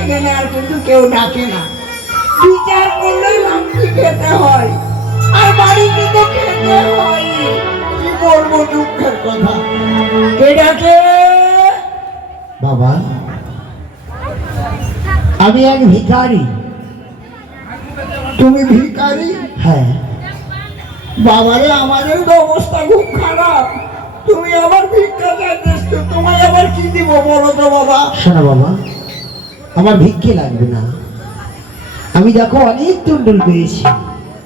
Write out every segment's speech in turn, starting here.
সেখানে আর কিন্তু কেউ ডাকে না। বিচার করলে লাঠি খেতে হয়, আর বাড়ি কিন্তু খেতে হয়। কি বলবো দুঃখের কথা। কে ডাকে? বাবা, আমি এক ভিখারি। তুমি ভিখারি? হ্যাঁ বাবারে, আমাদের তো অবস্থা খুব খারাপ, তুমি আবার ভিক্ষা চাইতেছ, তোমায় আবার কি দিব বলো তো বাবা? শোনো বাবা, আমার ভিক্ষে লাগবে না। আমি দেখো অনেক তুন্ডল পেয়েছি।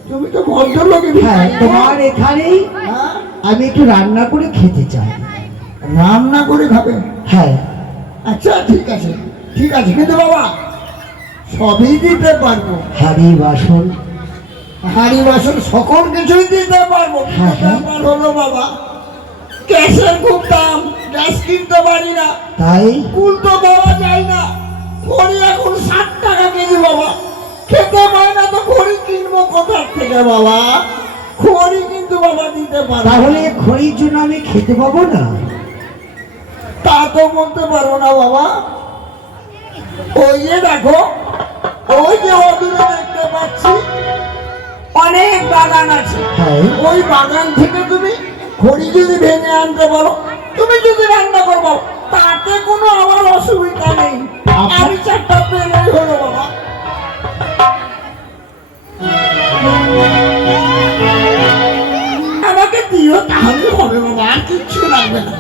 তুমি তো ভদ্রলোকে হ্যাঁ, তোমার এখানেই হ্যাঁ, আমি একটু রান্না করে খেতে চাই। রান্না করে খাবে? হ্যাঁ আচ্ছা ঠিক আছে, ঠিক আছে, কিন্তু বাবা সবই দিতে পারবো। হাড়ি বাসন, হাঁড়ি বাসন সকল কিছুই দিতে পারবো। হ্যাঁ, হ্যাঁ। ব্যাপার হলো বাবা, গ্যাসের খুব দাম, গ্যাস কিনতে পারি না, তাই কুল তো পাওয়া যায় না, খড়ি এখন 60 টাকা কেজি বাবা, খেতে পায় না তো খড়ি কিনবো কোথার থেকে বাবা? খড়ি কিন্তু বাবা দিতে পারে। তাহলে খড়ির জন্য আমি খেতে পাবো না? তা তো বলতে পারবো না বাবা। ওই যে দেখো, ওই যে অদূরে দেখতে পাচ্ছি অনেক বাগান আছে, হ্যাঁ ওই বাগান থেকে তুমি খড়ি যদি ভেঙে আনতে পারো, তুমি যদি রান্না করবো, তাতে কোনো আমার অসুবিধা নেই। আমি 4টা পেলেই হলো বাবা। আমাকে দিও তাহলে হবে বাবা, আর কিচ্ছু লাগবে না।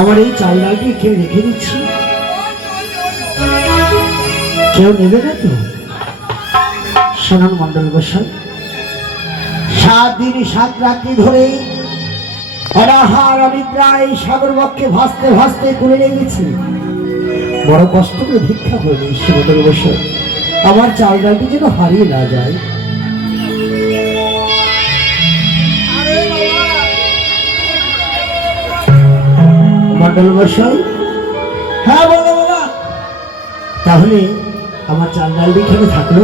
আমার এই চাল ডালটি কেউ রেখে দিচ্ছি, কেউ নেবে না তো? শোনান মন্ডল গোসাই, 7 দিন 7 রাত্রি ধরে অনাহার অনিদ্রায় সাগর বক্ষে ভাসতে ভাসতে করে লেগেছি। বড় কষ্ট করে ভিক্ষা করে নিয়েছি মন্ডল গোসাই, আমার চাল ডালটি যেন হারিয়ে না যায়। মন্ডল গোসাই, হ্যাঁ বলো বাবা। তাহলে আমার চাল ডালটি এখানে থাকলো।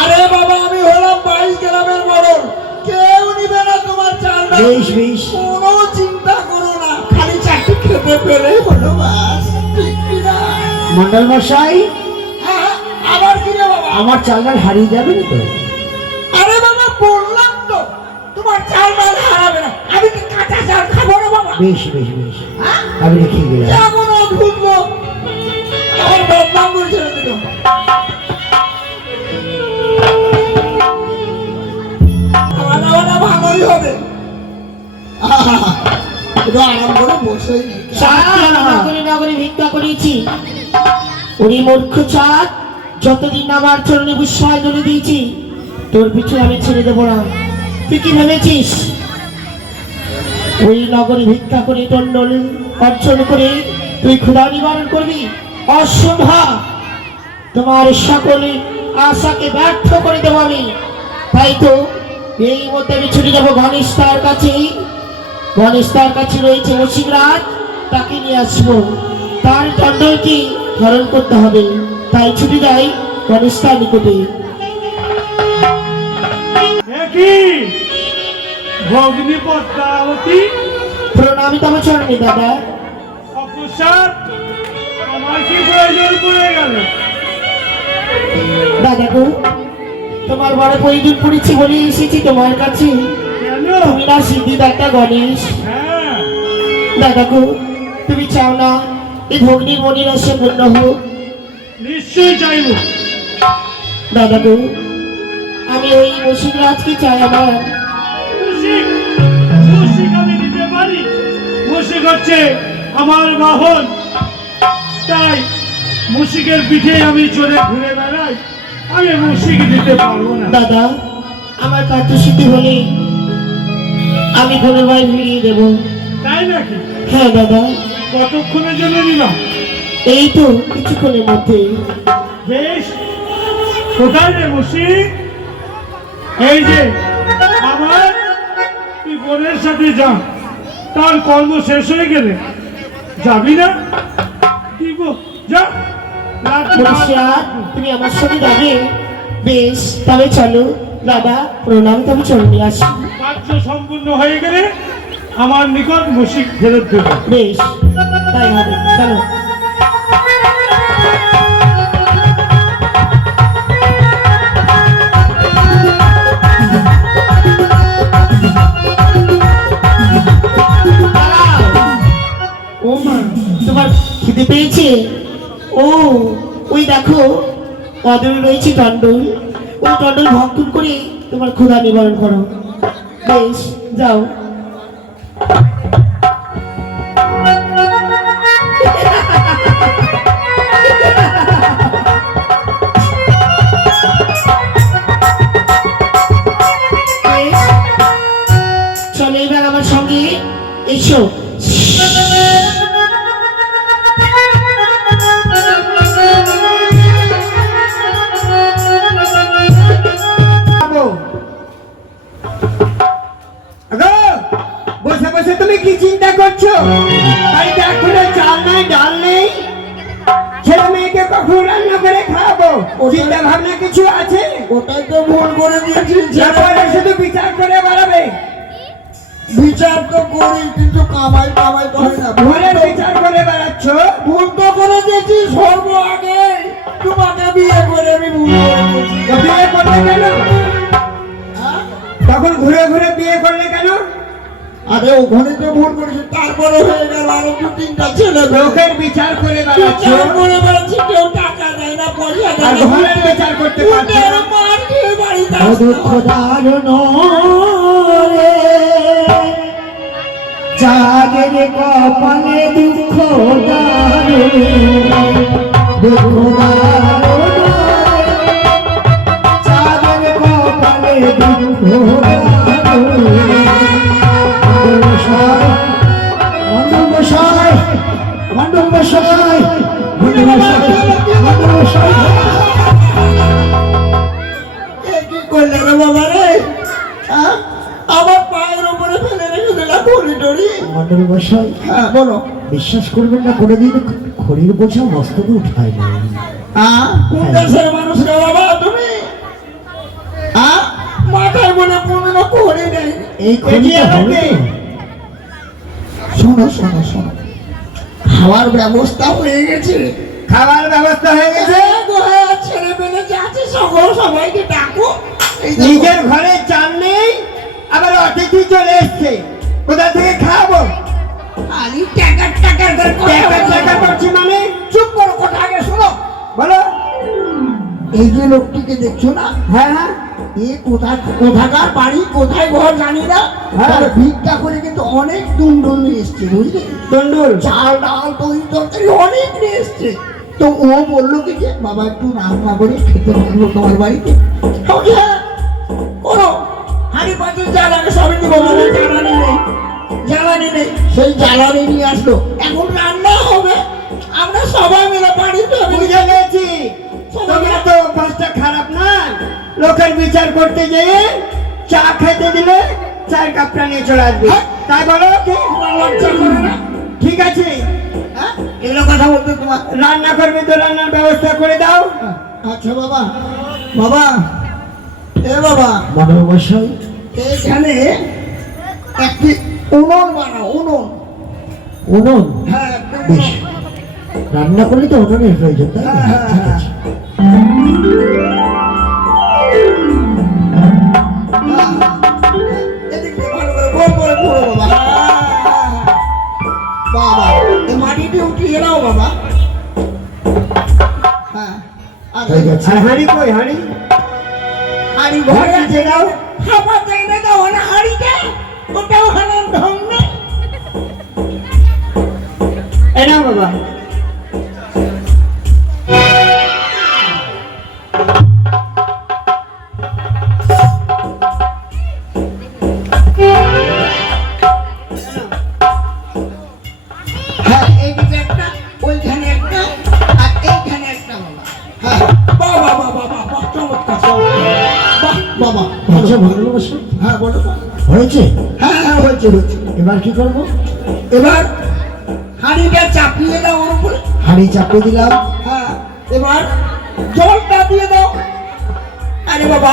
আরে বাবা, আমি হলাম 22 গ্রামের মডল, কেউ নিবে না তোমার চাল ডাল। বেশ বেশ, কোনো চিন্তা করো না, খালি 4টি খেতে পেলেই হলো বাস। ঠিক কি না? মন্ডল মশাই, হ্যাঁ, আবার কি রে বাবা? আমার চাল ডাল হারিয়ে যাবে না তো? আরে বাবা, বললাম তো তোমার চাল ডাল হারাবে না। আমি কি কাঁচা চাল খাবো না বাবা? বেশ বেশ বেশ, হ্যাঁ? আমি রেখে গেলাম। কেমন অদ্ভুত লোক, আমার বদনাম করে ছেড়ে দিল। খাওয়া দাওয়াটা ভালোই হবে। একটু আরাম করে বসেই নি। নগরে ভিক্ষা করেছি। ওরে মূর্খ চাঁদ, যতদিন আমার চরণে বিস্ময় ধরে দিয়েছি, তোর পিছু আমি ছেড়ে দেবো না। তুই কি ভেবেছিস ওই নগরে ভিক্ষা করে দণ্ডল অর্জন করে তুই ক্ষুধা নিবারণ করবি? অসম্ভব। তোমার সকলে আশাকে ব্যর্থ করে দেবো আমি। তাই তো এই মধ্যে আমি ছুটে যাবো ঘনিষ্ঠার কাছে। ঘনিষ্ঠার কাছে রয়েছে মুশিকরাজ, তাকে নিয়ে আসবো। তার দণ্ডকে হরণ করতে হবে। তাই ছুটে যাই ঘনিষ্ঠার নিকটে। ভগ্নী পদ্মাবতী, প্রণামী তবে চরণে দাদা। অকস্মাৎ আমার কি প্রয়োজন পড়ে গেল? দাদা গো, তোমার বড় প্রয়োজন পড়েছি বলে এসেছি তোমার কাছে। কেন? তুমি না সিদ্ধিদাতা গণেশ। হ্যাঁ, দাদা গো, তুমি চাও না এই ভগ্নির মনির আসে পূর্ণ হোক? নিশ্চয়ই চাইব। দাদা গো, আমি ওই মুশিকরাজকে চাই আমার। মুশিক, মুশিক আমি দিতে পারি। মুশিক হচ্ছে আমার বাহন, তাই মুশিকের পিঠে আমি চড়ে ঘুরে বেড়াই। আমি মুশিক দিতে পারবো না। দাদা, আমার কার্যসিদ্ধি হলে আমি পুনর্বার ফিরিয়ে দেব। তাই নাকি? হ্যাঁ দাদা, কতক্ষণের জন্য নিলাম? এই তো কিছুক্ষণের মধ্যে। বেশ, কোথায় রে মুশিক? এই যে আমার, তুই বোনের সাথে যা, তার কর্ম শেষ হয়ে গেলে যাবি না? দিব, যা। রাত মনীষা, তুমি আমার সাথে যাবে? বেশ, তবে চলো দাদা, প্রণাম, তবে চলো নিয়ে আসি। কার্য সম্পূর্ণ হয়ে গেলে আমার নিকট মুশিক ফেরত দেব। বেশ, তাই হবে, চলো। তোমার খিদে পেয়েছে? ও ওই দেখো অদূরে রয়েছে টন্ডল, ওই টন্ডল ভক্ষণ করে তোমার ক্ষুধা নিবারণ করো। বেশ যাও। চলো এবার আমার সঙ্গে এসো। বসে বসে তুমি কি চিন্তা করছো? বাড়িতে এখনো চাল নাই, ডাল নেই, ছেলে মেয়েকে কখন রান্না করে খাওয়াবো? চিন্তা ভাবনা কিছু আছে? ওটাই তো ভুল করে দিয়েছি। তারপরে শুধু বিচার করে বেড়াবে। বিচার তো করি কিন্তু কামাই কামাই তো হয় না। ঘরের বিচার করে বেড়াচ্ছ। ভুল তো করে দিয়েছি সর্ব আগে, তোমাকে বিয়ে করে আমি ভুল করে দিয়েছি। তো বিয়ে করলে কেন? হ্যাঁ? তখন ঘুরে ঘুরে বিয়ে করলে কেন? আরে ওখানে তো ভুল করেছি, তারপরে হয়ে গেল আরো 2-3টা ছেলে। লোকের বিচার করে বেড়াচ্ছ বিচার করে বেড়াচ্ছি, কেউ টাকা দেয় না, পয়সা আর দেয় না। ঘরের বিচার করতে পারছো উঠে না। মার খেয়ে বাড়িতে ও আসতে দুঃখ হয়। দারুণ রে, যাদের কপালে দুঃখ দারুণ, দুঃখ দারুণ রে, যাদের কপালে দুঃখ দারুণ। মন্ডল মশাই, মন্ডল মশাই, মন্ডল মশাই, মন্ডল মশাই। এ কি করলে রে বাবা রে? হ্যাঁ? আমার পায়ের উপরে ফেলে রেখে দিলা খড়ি টড়ি। মন্ডল মশাই, হ্যাঁ বলো। বিশ্বাস করবেন না, কোনোদিন খড়ির বোঝা মস্তকে উঠায় না। হ্যাঁ? কোন দেশের মানুষ রে বাবা তুমি? হ্যাঁ? মাথায় বলে কোনদিনও খড়ি নেই। এই খড়িটা হবে তো? শোনো শোনো শোনো, খাওয়ার ব্যবস্থা হয়ে গেছে। খাবার ব্যবস্থা হয়ে গেছে। ছেলে পেলে যে আছে সকল সবাইকে ডাকো। এই দেখো। নিজের ঘরে চাল নেই, আবার অতিথি চলে এসছে, কোথা থেকে খাবো? খালি টাকার টাকার করে কথা টাকা বলো। টাকা করছি মানে? চুপ করো, কথা আগে শোনো। বলো। এই যে লোকটিকে দেখছো না, হ্যাঁ হ্যাঁ, এ কোথাকার বাড়ি কোথায় ঘর জানি না, হ্যাঁ। তবে ভিক্ষা করে কিন্তু অনেক দুন্ডুল নিয়ে এসছে, বুঝলি? তন্ডুল। চাল ডাল তৈরি তরকারি অনেক নিয়ে এসছে। তো ও বললো কি যে বাবা একটু রান্না করে খেতে পারবো তোমার বাড়িতে? আমি বলছি, হ্যাঁ করো, হাঁড়ি পাতিল যা লাগে সবই দিব, মানে জ্বালানি নেই, জ্বালানি নেই। সেই জ্বালানি নিয়ে আসলো, এখন রান্না হবে, আমরা সবাই মিলে বাড়িতে বুঝে গেছি, তোমরা তো অভ্যাসটা খারাপ না। লোকের বিচার করতে যেয়ে চা খেতে দিলে চায়ের কাপটা নিয়ে চলে আসবে, তাই বলো কি? তোমার লজ্জা করে না? ঠিক আছে, হ্যাঁ এগুলো কথা বলতে তোমার? রান্না করবে তো রান্নার ব্যবস্থা করে দাও। আচ্ছা বাবা, বাবা, এ বাবা, মন্ডল মশাই, এইখানে একটি উনুন বানাও, উনুন। উনুন? হ্যাঁ একটি বেশ, উনুন। রান্না করলে তো উনুনের প্রয়োজন, তাই না? হ্যাঁ, ঠিক হ্যাঁ, আছে। এদিক দিয়ে ভালো করে গোল করে ঘোরো বাবা। বাবা এই মাটিটি উঠিয়ে নাও বাবা। হ্যাঁ আর হয়ে গেছে। আর হাঁড়ি কই? হাঁড়ি হাড়ি ঘরে আছে দাও, খাবার চাইলে দাও না হাড়িটা, ওটাও হানার ঢং নেই। এ নাও বাবা। হ্যাঁ এইদিকে একটা, ওইখানে একটা, আর এইখানে একটা বাবা। হ্যাঁ বাবা বাবা বাবা চমৎকার বাহ বাবা। আচ্ছা মন্ডল মশাই, হ্যাঁ বলো। হয়েছে? হ্যাঁ হ্যাঁ হয়েছে হয়েছে। এবার কি করবো? এবার হাঁড়িটা চাপিয়ে দাও ওর উপরে। হাঁড়ি চাপিয়ে দিলাম। হ্যাঁ এবার জলটা দিয়ে দাও। আরে বাবা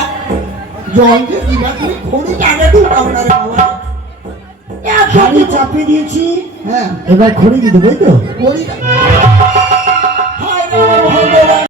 জল দিয়ে দিবা, তুমি খড়িটা আগে ঢুকাও না রে বাবা। হাঁড়ি চাপিয়ে দিয়েছি, হ্যাঁ এবার খড়ি দিয়ে দেবো, এই তো? খড়িটা